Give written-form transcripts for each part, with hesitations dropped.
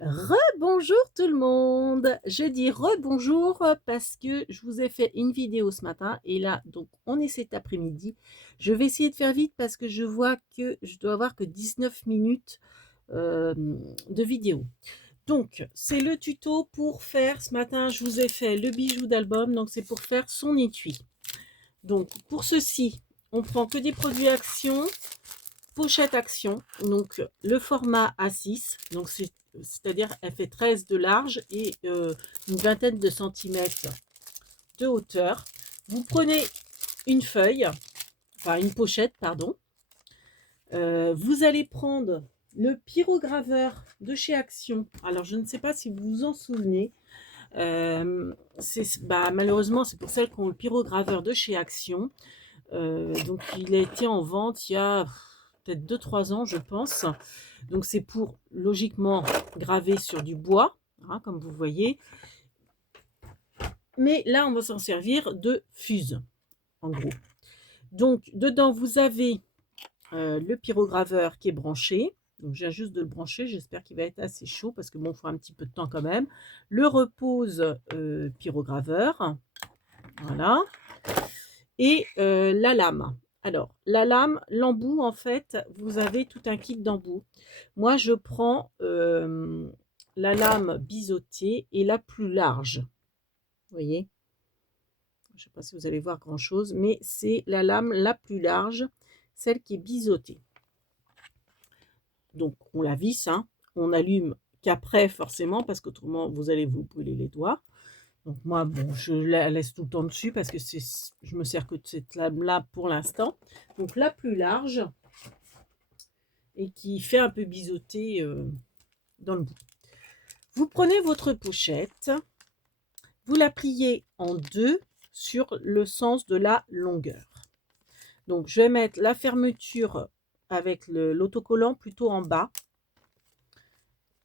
Rebonjour tout le monde. Je dis rebonjour parce que je vous ai fait une vidéo ce matin et là, donc on est cet après-midi. Je vais essayer de faire vite parce que je vois que je dois avoir que 19 minutes de vidéo. Donc, c'est le tuto pour faire, ce matin, je vous ai fait le bijou d'album, donc c'est pour faire son étui. Donc, pour ceci, on prend que des produits Action, pochette Action, donc le format A6, donc c'est-à-dire elle fait 13 de large et une vingtaine de centimètres de hauteur. Vous prenez une feuille, enfin une pochette, pardon. Vous allez prendre le pyrograveur de chez Action. Alors je ne sais pas si vous vous en souvenez. Malheureusement, c'est pour celles qui ont le pyrograveur de chez Action. Donc il a été en vente il y a peut-être 2-3 ans, je pense. Donc c'est pour logiquement graver sur du bois, hein, comme vous voyez. Mais là, on va s'en servir de fuse, en gros. Donc dedans, vous avez le pyrograveur qui est branché. Donc j'ai juste de le brancher, j'espère qu'il va être assez chaud parce que bon, il faut un petit peu de temps quand même. Le repose pyrograveur, voilà. Et la lame. Alors, la lame, l'embout, en fait, vous avez tout un kit d'embout. Moi, je prends la lame biseautée et la plus large. Vous voyez? Je ne sais pas si vous allez voir grand-chose, mais c'est la lame la plus large, celle qui est biseautée. Donc, on la visse, hein. On allume qu'après, forcément, parce qu'autrement, vous allez vous brûler les doigts. Donc moi, bon, je la laisse tout le temps dessus parce que je me sers que de cette lame-là pour l'instant. Donc la plus large et qui fait un peu biseauter dans le bout. Vous prenez votre pochette, vous la pliez en deux sur le sens de la longueur. Donc je vais mettre la fermeture avec l'autocollant plutôt en bas.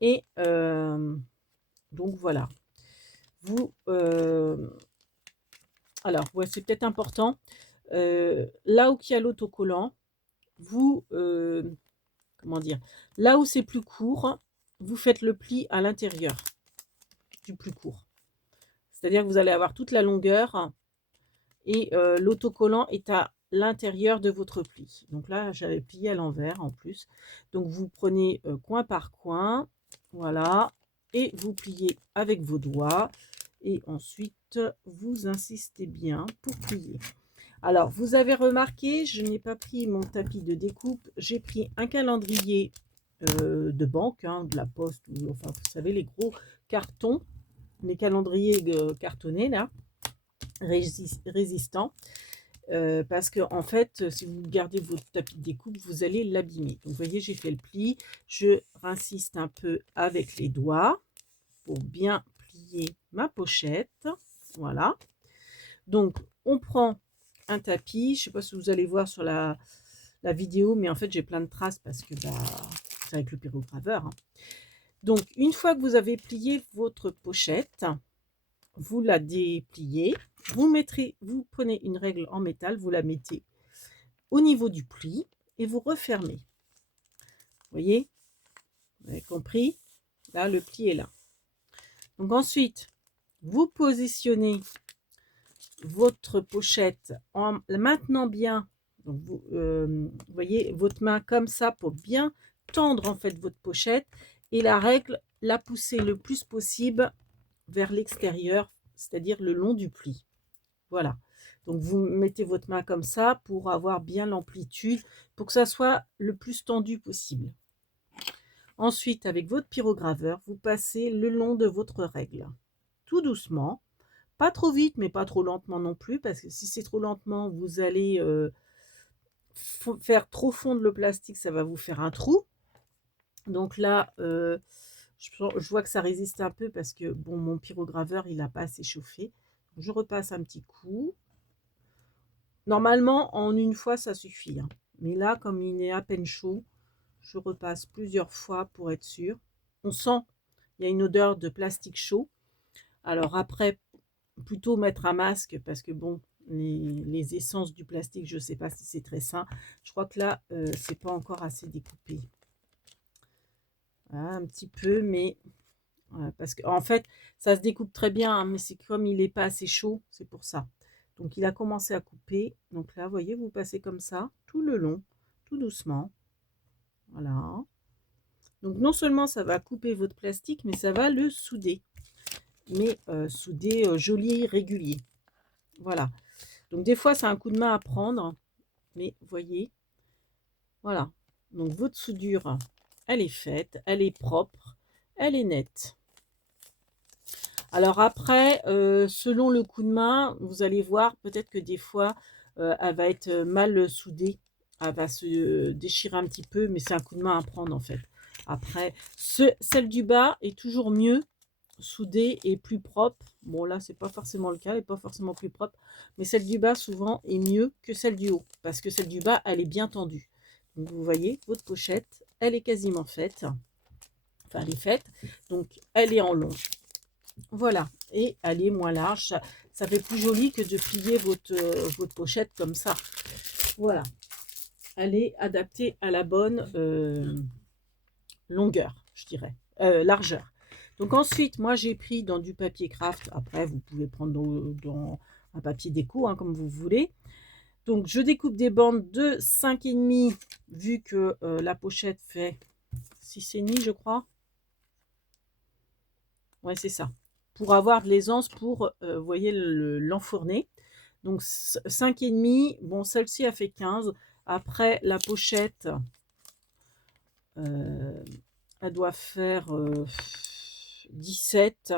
Et donc voilà. Vous, alors, ouais, c'est peut-être important. Là où il y a l'autocollant, vous, comment dire? Là où c'est plus court, vous faites le pli à l'intérieur du plus court. C'est-à-dire que vous allez avoir toute la longueur et l'autocollant est à l'intérieur de votre pli. Donc là, j'avais plié à l'envers en plus. Donc vous prenez coin par coin, voilà, et vous pliez avec vos doigts et ensuite vous insistez bien pour plier. Alors, vous avez remarqué, je n'ai pas pris mon tapis de découpe, j'ai pris un calendrier de banque, hein, de la poste, ou, enfin, vous savez, les gros cartons, les calendriers cartonnés, là, résistants, parce que, en fait, si vous gardez votre tapis de découpe, vous allez l'abîmer. Donc, vous voyez, j'ai fait le pli, je rinsiste un peu avec les doigts pour bien plier ma pochette, voilà. Donc, on prend un tapis. Je ne sais pas si vous allez voir sur la vidéo, mais en fait, j'ai plein de traces parce que c'est avec le pyrograveur, hein. Donc, une fois que vous avez plié votre pochette, vous la dépliez. Vous prenez une règle en métal, vous la mettez au niveau du pli et vous refermez. Vous voyez? Vous avez compris? Là, le pli est là. Donc ensuite, vous positionnez votre pochette en maintenant bien. Donc vous voyez votre main comme ça pour bien tendre en fait votre pochette et la règle, la pousser le plus possible vers l'extérieur, c'est-à-dire le long du pli. Voilà. Donc vous mettez votre main comme ça pour avoir bien l'amplitude, pour que ça soit le plus tendu possible. Ensuite, avec votre pyrograveur, vous passez le long de votre règle, tout doucement. Pas trop vite, mais pas trop lentement non plus, parce que si c'est trop lentement, vous allez faire trop fondre le plastique, ça va vous faire un trou. Donc là, je vois que ça résiste un peu parce que bon, mon pyrograveur, il n'a pas assez chauffé. Je repasse un petit coup. Normalement, en une fois, ça suffit, hein. Mais là, comme il est à peine chaud, je repasse plusieurs fois pour être sûr. On sent, il y a une odeur de plastique chaud. Alors après, plutôt mettre un masque parce que bon, les essences du plastique, je ne sais pas si c'est très sain. Je crois que là, c'est pas encore assez découpé. Voilà, un petit peu, mais Parce qu'en fait, ça se découpe très bien, hein, mais c'est comme il n'est pas assez chaud, c'est pour ça. Donc il a commencé à couper. Donc là, vous voyez, vous passez comme ça, tout le long, tout doucement. Voilà. Donc non seulement ça va couper votre plastique, mais ça va le souder. Mais souder joli, régulier. Voilà. Donc des fois, c'est un coup de main à prendre. Mais vous voyez, voilà. Donc votre soudure, elle est faite, elle est propre, elle est nette. Alors après, selon le coup de main, vous allez voir peut-être que des fois, elle va être mal soudée. Elle va se déchirer un petit peu, mais c'est un coup de main à prendre en fait. Après, celle du bas est toujours mieux soudée et plus propre. Bon là, c'est pas forcément le cas, elle n'est pas forcément plus propre. Mais celle du bas, souvent, est mieux que celle du haut. Parce que celle du bas, elle est bien tendue. Donc vous voyez, votre pochette, elle est quasiment faite. Enfin, elle est faite. Donc, elle est en long. Voilà, et elle est moins large, ça fait plus joli que de plier votre pochette comme ça. Voilà, elle est adaptée à la bonne longueur, je dirais, largeur. Donc ensuite, moi j'ai pris dans du papier craft, après vous pouvez prendre dans un papier déco, hein, comme vous voulez. Donc je découpe des bandes de 5,5, vu que la pochette fait 6,5 je crois. Ouais, c'est ça. Pour avoir de l'aisance pour, vous voyez, l'enfourner. Donc 5,5. Bon, celle-ci a fait 15. Après, la pochette, elle doit faire 17,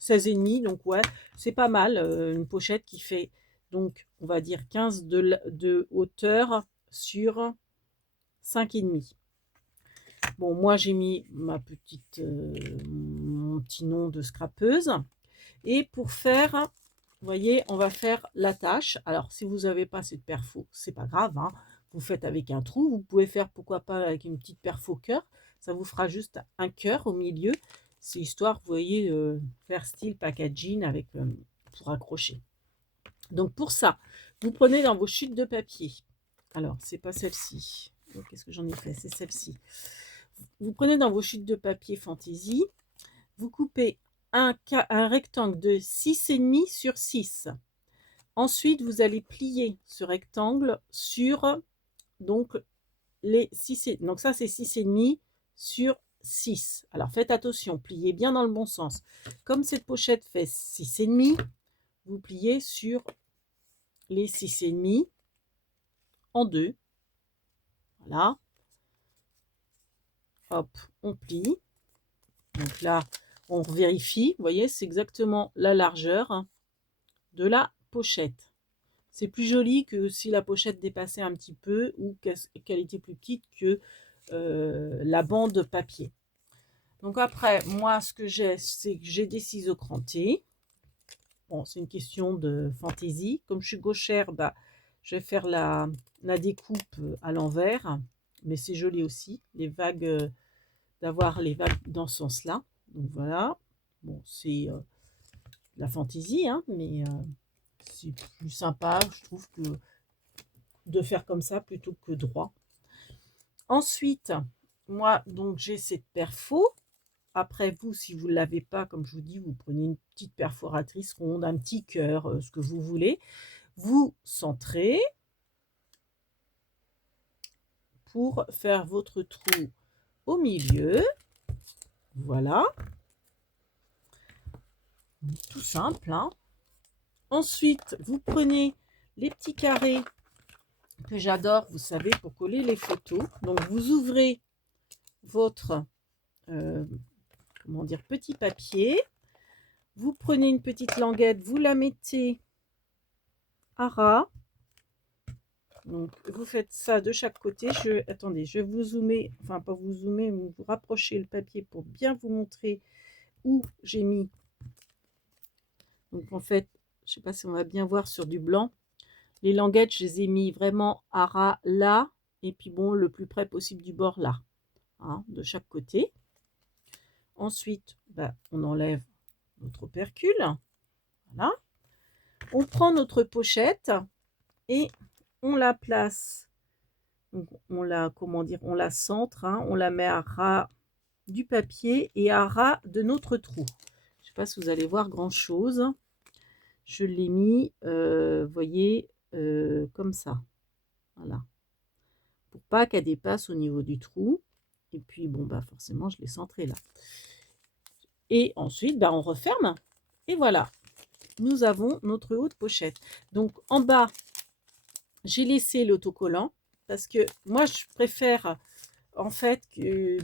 16,5. Donc ouais, c'est pas mal. Une pochette qui fait, donc, on va dire 15 de hauteur sur 5,5. Bon, moi, j'ai mis mon petit nom de scrapeuse. Et pour faire, vous voyez, on va faire l'attache. Alors, si vous n'avez pas cette perfo, c'est pas grave, hein. Vous faites avec un trou. Vous pouvez faire, pourquoi pas, avec une petite perfo cœur. Ça vous fera juste un cœur au milieu. C'est histoire, vous voyez, faire style packaging avec, pour accrocher. Donc, pour ça, vous prenez dans vos chutes de papier. Alors, c'est pas celle-ci. Qu'est-ce que j'en ai fait? C'est celle-ci. Vous prenez dans vos chutes de papier fantaisie. Vous coupez un rectangle de 6,5 sur 6. Ensuite, vous allez plier ce rectangle sur donc les 6. Donc ça, c'est 6,5 sur 6. Alors faites attention, pliez bien dans le bon sens. Comme cette pochette fait 6,5, vous pliez sur les 6,5 en deux. Voilà. Hop, on plie. Donc là, on vérifie. Vous voyez, c'est exactement la largeur de la pochette. C'est plus joli que si la pochette dépassait un petit peu ou qu'elle était plus petite que la bande papier. Donc après, moi, ce que j'ai, c'est que j'ai des ciseaux crantés. Bon, c'est une question de fantaisie. Comme je suis gauchère, bah, je vais faire la découpe à l'envers. Mais c'est joli aussi, les vagues, d'avoir les vagues dans ce sens-là. Donc voilà. Bon, c'est la fantaisie, hein, mais c'est plus sympa, je trouve, que de faire comme ça plutôt que droit. Ensuite, moi, donc j'ai cette perfo. Après, vous, si vous ne l'avez pas, comme je vous dis, vous prenez une petite perforatrice ronde, un petit cœur, ce que vous voulez. Vous centrez pour faire votre trou au milieu. Voilà. Tout simple, hein. Ensuite, vous prenez les petits carrés que j'adore, vous savez, pour coller les photos. Donc, vous ouvrez votre comment dire, petit papier. Vous prenez une petite languette, vous la mettez à ras. Donc, vous faites ça de chaque côté. Attendez, je vais vous zoomer, enfin pas vous zoomer, mais vous rapprocher le papier pour bien vous montrer où j'ai mis. Donc, en fait, je ne sais pas si on va bien voir sur du blanc. Les languettes, je les ai mis vraiment à ras là. Et puis bon, le plus près possible du bord là. Hein, de chaque côté. Ensuite, bah, on enlève notre opercule. Voilà. On prend notre pochette et on la place. Donc, on la, comment dire, on la centre, hein, on la met à ras du papier et à ras de notre trou. Je ne sais pas si vous allez voir grand chose. Je l'ai mis, voyez, comme ça. Voilà. Pour pas qu'elle dépasse au niveau du trou. Et puis bon bah forcément je l'ai centré là. Et ensuite bah, on referme. Et voilà. Nous avons notre haute pochette. Donc en bas, j'ai laissé l'autocollant parce que moi je préfère en fait que,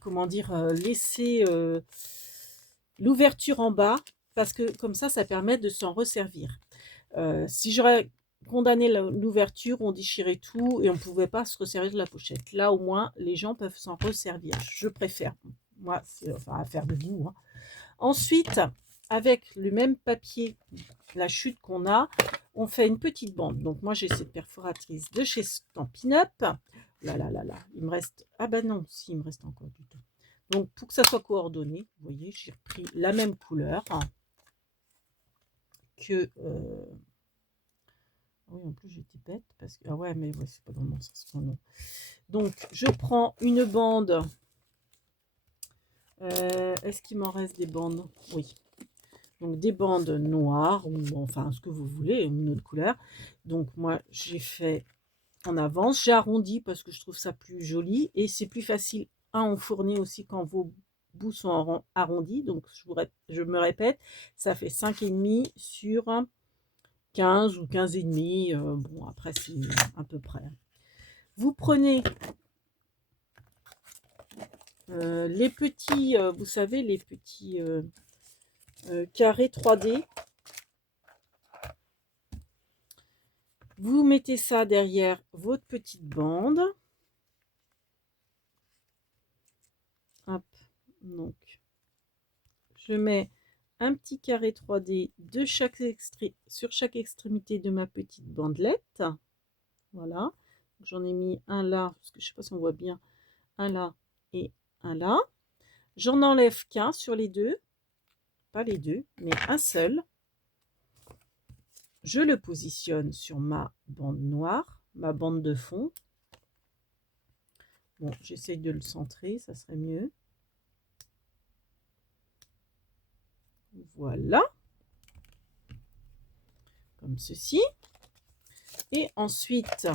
comment dire, laisser l'ouverture en bas parce que comme ça permet de s'en resservir. Si j'aurais condamné l'ouverture, on déchirait tout et on ne pouvait pas se resservir de la pochette. Là au moins les gens peuvent s'en resservir. Je préfère. Moi, c'est enfin affaire de goût, hein. Ensuite, avec le même papier, la chute qu'on a, on fait une petite bande. Donc moi j'ai cette perforatrice de chez Stampin' Up. Là là là là, il me reste, ah ben non, si il me reste encore du tout. Donc pour que ça soit coordonné, vous voyez, j'ai repris la même couleur que oui, en plus j'étais bête parce que ah ouais, mais ouais, c'est pas dans le bon sens. Non. Donc je prends une bande. Est-ce qu'il m'en reste des bandes? Oui. Donc des bandes noires ou enfin ce que vous voulez, une autre couleur. Donc moi j'ai fait en avance, j'ai arrondi parce que je trouve ça plus joli et c'est plus facile à enfourner aussi quand vos bouts sont arrondis. Donc je me répète, ça fait 5,5 sur 15 ou 15,5. Bon après c'est à peu près. Vous prenez les petits, vous savez, les petits carrés 3D. Vous mettez ça derrière votre petite bande. Hop, donc je mets un petit carré 3D de sur chaque extrémité de ma petite bandelette. Voilà, j'en ai mis un là, parce que je ne sais pas si on voit bien, un là et un là. J'en enlève qu'un sur les deux, pas les deux, mais un seul. Je le positionne sur ma bande noire, ma bande de fond. Bon, j'essaye de le centrer, ça serait mieux. Voilà. Comme ceci. Et ensuite,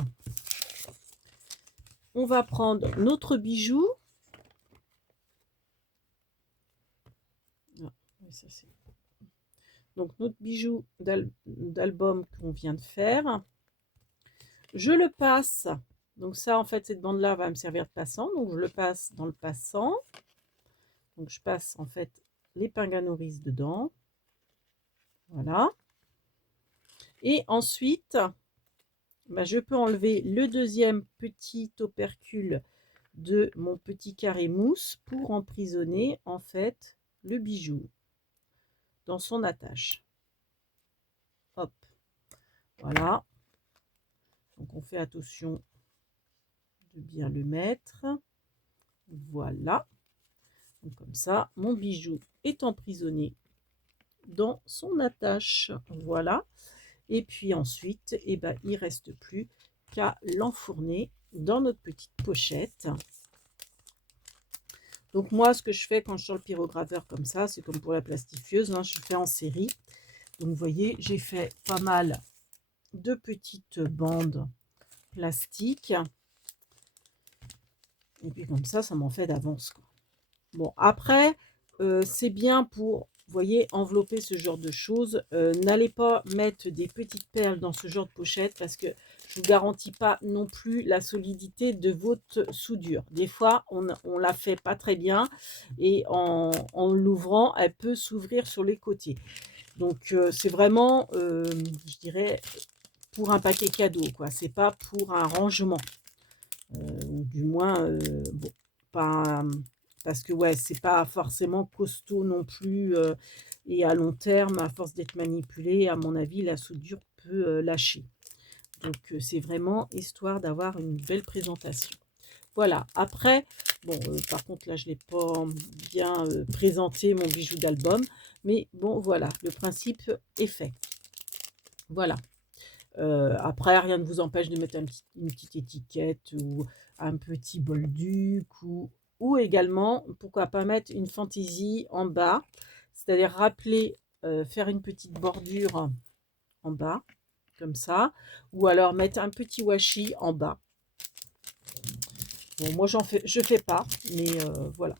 on va prendre notre bijou. Donc notre bijou d'album qu'on vient de faire. Je le passe. Donc ça, en fait, cette bande-là va me servir de passant. Donc je le passe dans le passant. Donc je passe en fait l'épingle à nourrice dedans. Voilà. Et ensuite, bah, je peux enlever le deuxième petit opercule de mon petit carré mousse pour emprisonner en fait le bijou dans son attache. Hop, voilà. Donc on fait attention de bien le mettre. Voilà. Donc comme ça, mon bijou est emprisonné dans son attache. Voilà. Et puis ensuite, eh ben, il ne reste plus qu'à l'enfourner dans notre petite pochette. Donc moi, ce que je fais quand je sors le pyrograveur comme ça, c'est comme pour la plastifieuse, hein, je fais en série. Donc vous voyez, j'ai fait pas mal de petites bandes plastiques. Et puis comme ça m'en fait d'avance. Bon, après, c'est bien pour, vous voyez, envelopper ce genre de choses. N'allez pas mettre des petites perles dans ce genre de pochette parce que je ne vous garantis pas non plus la solidité de votre soudure. Des fois, on la fait pas très bien et en l'ouvrant, elle peut s'ouvrir sur les côtés. Donc, c'est vraiment, je dirais, pour un paquet cadeau, quoi. C'est pas pour un rangement. Ou du moins, bon, pas... Parce que ouais, c'est pas forcément costaud non plus. Et à long terme, à force d'être manipulé, à mon avis, la soudure peut lâcher. Donc, c'est vraiment histoire d'avoir une belle présentation. Voilà. Après, bon, par contre, là, je ne l'ai pas bien présenté, mon bijou d'album. Mais bon, voilà, le principe est fait. Voilà. Après, rien ne vous empêche de mettre une petite étiquette ou un petit bolduc ou ou également, pourquoi pas mettre une fantaisie en bas, c'est-à-dire rappeler, faire une petite bordure en bas, comme ça, ou alors mettre un petit washi en bas. Bon, moi je fais pas, mais voilà.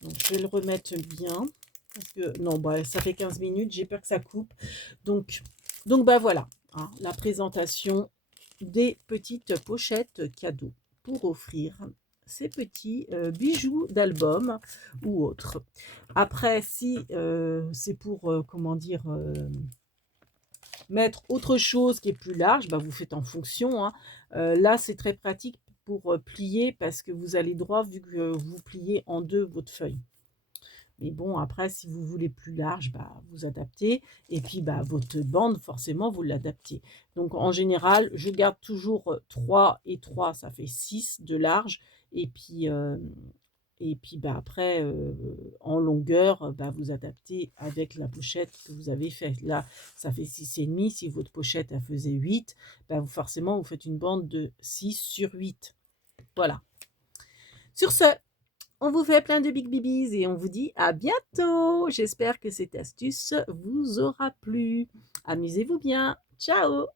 Donc je vais le remettre bien, parce que non, bah, ça fait 15 minutes, j'ai peur que ça coupe. Donc, bah voilà, hein, la présentation des petites pochettes cadeaux pour offrir ces petits bijoux d'album ou autres. Après, si c'est pour, comment dire, mettre autre chose qui est plus large, bah, vous faites en fonction, hein. Là, c'est très pratique pour plier parce que vous allez droit vu que vous pliez en deux votre feuille. Mais bon, après, si vous voulez plus large, bah, vous adaptez. Et puis, bah, votre bande, forcément, vous l'adaptez. Donc, en général, je garde toujours 3 et 3, ça fait 6 de large. Et puis bah, après, en longueur, bah, vous adaptez avec la pochette que vous avez faite. Là, ça fait 6,5. Si votre pochette, elle faisait 8, bah, forcément, vous faites une bande de 6 sur 8. Voilà. Sur ce, on vous fait plein de big bibis et on vous dit à bientôt. J'espère que cette astuce vous aura plu. Amusez-vous bien. Ciao!